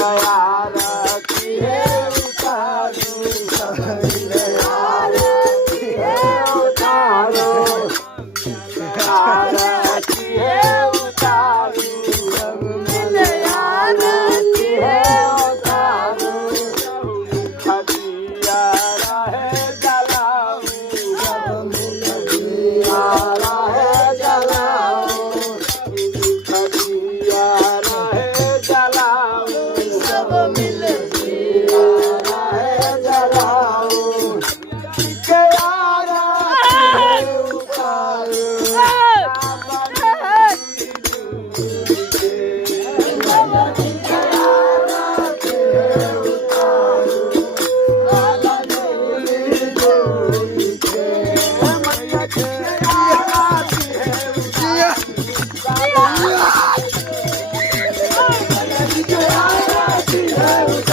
आरती है उतारो आरती है उतारो आरती है उतारो आरती है उतारो खदियारा है जलाओ खदियारा है जलाओ खदियारा है जलाओ सब मिल दियारा है जलाओ के आरती है उतारो Yeah.